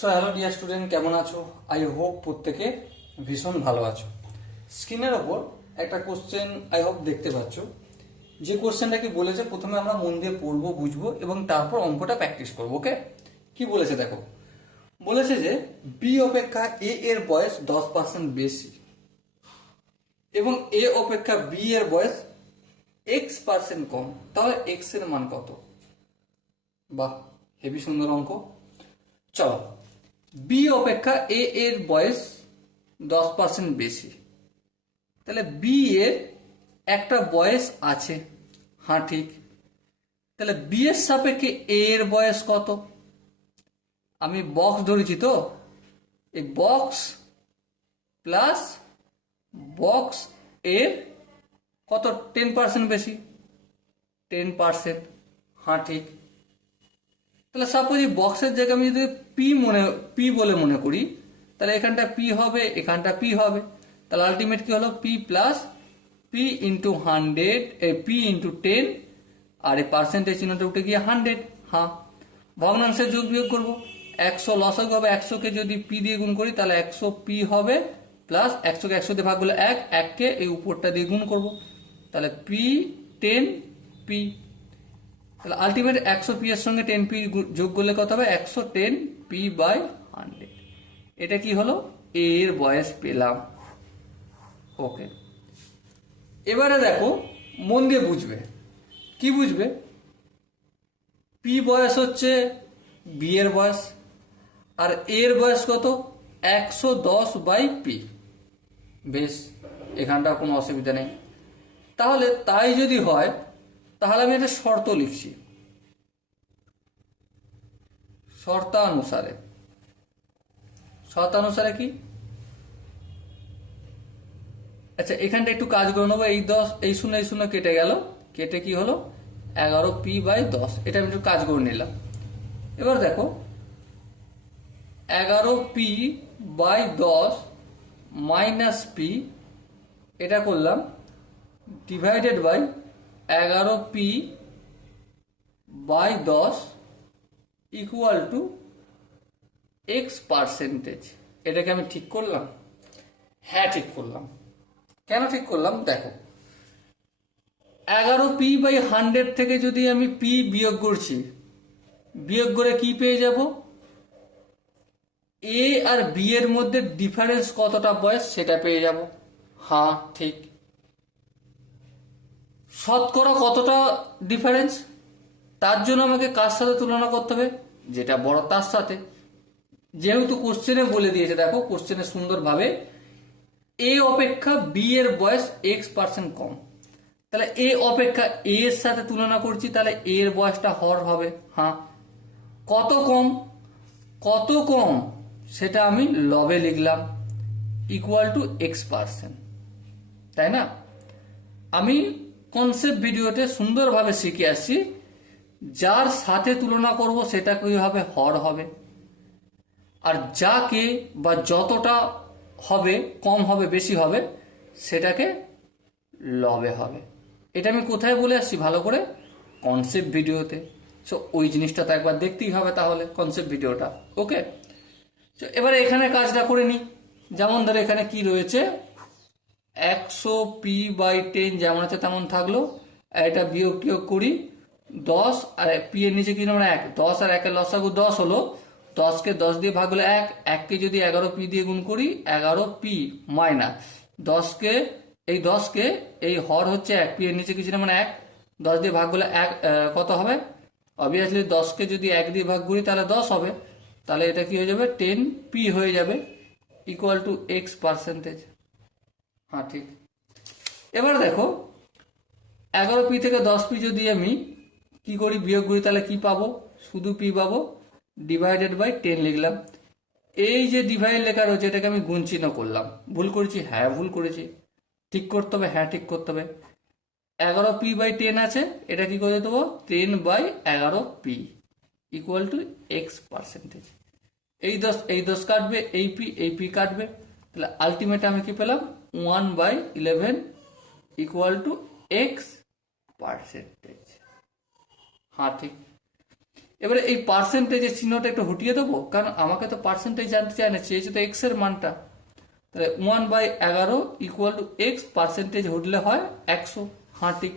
So hello dear student, কেমন আছো? I hope প্রত্যেকে ভীষণ ভালো আছো। স্ক্রিনের ওপর একটা কোশ্চেন আই হোপ দেখতে পাচ্ছ। যে কোশ্চেনটা কি বলেছে, প্রথমে আমরা মন দিয়ে পড়বো, বুঝবো এবং তারপর অঙ্কটা প্র্যাকটিস করবো। ওকে, কি বলেছে দেখো। বলেছে যে বি অপেক্ষা এ এর বয়স 10% বেশি এবং এ অপেক্ষা বি এর বয়স x% কম, তাহলে x এর মান কত? বাহ, হেভি সুন্দর অঙ্ক। চলো, বি অপেক্ষা এ এর বয়স 10% বেশি, তাহলে বি এর একটা বয়স আছে। হ্যাঁ ঠিক। তাহলে বি এর সাপেক্ষে এ এর বয়স কত? আমি বক্স ধরেছি তো, এই বক্স প্লাস বক্স এর কত 10% বেশি, 10%। হ্যাঁ ঠিক। তাহলে সাপোজ এই বক্সের জায়গায় আমি যদি পি বলে মনে করি, তাহলে এখানটা পি হবে, এখানটা পি হবে। তাহলে আলটিমেট কি হলো? P plus P into 100, P into 10, আর এই পার্সেন্টেজ চিহ্নটা উঠে গিয়ে 100। হ্যাঁ, ভগ্নাংশের যোগ বিয়োগ করবো। 100 লসাগু হবে, 100কে যদি পি দিয়ে গুণ করি তাহলে 100 পি হবে, প্লাস 100কে 100 দিয়ে ভাগ করলে 1কে এই উপরটা দিয়ে গুণ করবো, তাহলে পি 10 পি। তাহলে আলটিমেট 100 পি এর সঙ্গে 10 পি যোগ করলে কত হবে? 110 পি বাই 100। এটা কি হলো? এ এর বয়স পেলাম। ওকে, এবারে দেখো, মন দিয়ে বুঝবে। কি বুঝবে? পি বয়স হচ্ছে বি এর বয়স, আর এর বয়স কত? 110 বাই পি। বেশ, এখানটা কোনো অসুবিধা নেই। তাহলে তাই যদি হয়, তাহলে আমি একটা শর্ত লিখছি। শর্তানুসারে কি? আচ্ছা, এখানটা একটু কাজ করে নেবো। এই 10, এই 0 কেটে গেল, কেটে কি হলো? 11 পি বাই 10। এটা আমি একটু কাজ করে নিলাম। এবার দেখো, 11 পি বাই 10 মাইনাস পি, এটা করলাম divided by 11 P by 10 equal to x%। এটাকে আমি ঠিক করলাম? হ্যাঁ, ঠিক করলাম। কেন ঠিক করলাম দেখো, 11 পি বাই 100 থেকে যদি আমি পি বিয়োগ করছি, বিয়োগ করে কি পেয়ে যাব? এ আর বি এর মধ্যে ডিফারেন্স কতটা বয়স সেটা পেয়ে যাব। হ্যাঁ ঠিক। শতকরা কতটা ডিফারেন্স, তার জন্য আমাকে কার সাথে তুলনা করতে হবে? যেটা বড় তার সাথে। যেহেতু কোশ্চেনে বলে দিয়েছে, দেখো কোশ্চেনে সুন্দরভাবে এ অপেক্ষা বি এর বয়স x% কম, তাহলে এ অপেক্ষা এ এর সাথে তুলনা করছি, তাহলে এ এর বয়সটা হর হবে। হ্যাঁ, কত কম? কত কম সেটা আমি লবে লিখলাম, ইকুয়াল টু x%। তাই না? আমি কনসেপ্ট ভিডিওতে সুন্দরভাবে শিখে আসছি, যার সাথে তুলনা করব সেটা কি হবে? হর হবে। আর যাকে বা যতটা হবে, কম হবে বেশি হবে, সেটাকে লবে হবে। এটা আমি কোথায় বলে আসছি ভালো করে? কনসেপ্ট ভিডিওতে। সো ওই জিনিসটা তো একবার দেখতেই হবে তাহলে, কনসেপ্ট ভিডিওটা। ওকে, তো এবারে এখানে কাজটা করে নিই। যেমন ধরো এখানে কি রয়েছে, 100 পি বাই 10 যেমন আছে তেমন থাকলো। এটা বিয়োগ টিয়োগ করি, 10 আর পি এর নিচে কি নাম্বার? 1। 10 আর 1 এর লসাগু 10 হলো, 10কে 10 দিয়ে ভাগ হলো 1, 1কে যদি 11 পি দিয়ে গুণ করি, 11 পি মাইনাস 10কে, এই 10কে, এই হর হচ্ছে 1, পি এর নিচে কিছু না মানে 1, 10 দিয়ে ভাগ করলে 1 কত হবে? অবভিয়াসলি 10কে যদি 1 দিয়ে ভাগ করি তাহলে 10 হবে, তাহলে এটা কি হয়ে যাবে? 10 পি হয়ে যাবে, ইকুয়াল টু x%। হ্যাঁ ঠিক। এবার দেখো, 11 পি থেকে 10 পি যদি আমি কি করি, বিয়োগ করি, তাহলে কি পাবো? শুধু পি পাবো, ডিভাইডেড বাই 10 লিখলাম। এই যে ডিভাইড লেখা রয়েছে, এটাকে আমি গুণ চিহ্ন করলাম। ভুল করেছি? হ্যাঁ ভুল করেছি। ঠিক করতে হবে? হ্যাঁ ঠিক করতে হবে। 11 পি বাই 10 আছে, এটা কি করে দেবো? 10 by 11 P equal to x%। এই 10 কাটবে, এই পি কাটবে, তাহলে আলটিমেট আমি কি পেলাম? 1/11 ইকুয়াল টু x%। হ্যাঁ ঠিক। এবারে এই পার্সেন্টেজের চিহ্নটা একটু হটিয়ে দেবো, কারণ আমাকে তো পার্সেন্টেজ জানতে চায় না, চেয়েছে তো এক্স এর মানটা। তাহলে 1/11 ইকুয়াল টু এক্স, পার্সেন্টেজ হটলে হয় 100। হ্যাঁ ঠিক।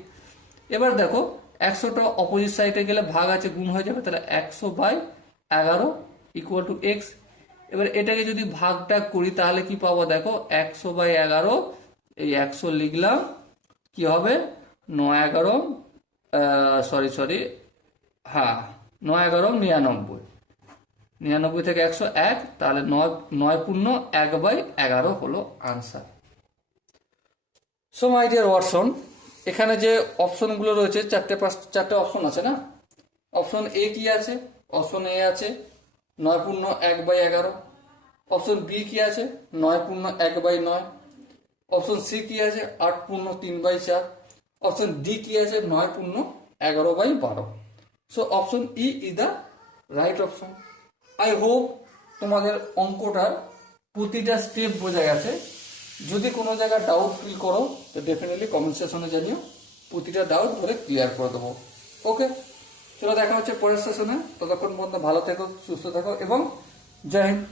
এবার দেখো 100টা অপোজিট সাইডে গেলে ভাগ আছে, গুণ হয়ে যাবে, তাহলে 100/11 ইকুয়াল টু এক্স। এবার এটাকে যদি ভাগটা করি তাহলে কি পাবো দেখো, 100/11, এই 100 লিখলাম, কি হবে 9-11, সরি, হ্যাঁ 9-11 99, 99 থেকে 101, তাহলে 9×1/11 হলো answer. So my dear Watson, এখানে যে অপশনগুলো রয়েছে, চারটে অপশন আছে না। অপশন এ কি আছে? অপশন এ আছে 9×1/11। অপশন বি কি আছে? 9×1/9। অপশন সি কি আছে? 8×3/4। অপশন ডি কি আছে? 9×11/12। So option E is the right option. I hope তোমাদের অঙ্কটার প্রতিটা স্টেপ বোঝা গেছে। যদি কোনো জায়গায় ডাউট ফিল করো তো ডেফিনেটলি কমেন্ট সেকশনে জানিও, প্রতিটা ডাউট ধরে ক্লিয়ার করে দেবো। ওকে, চলো দেখা হচ্ছে পরের সেশনে। ততক্ষণ পর্যন্ত ভালো থেকো, সুস্থ থাকো এবং জয় হিন্দ।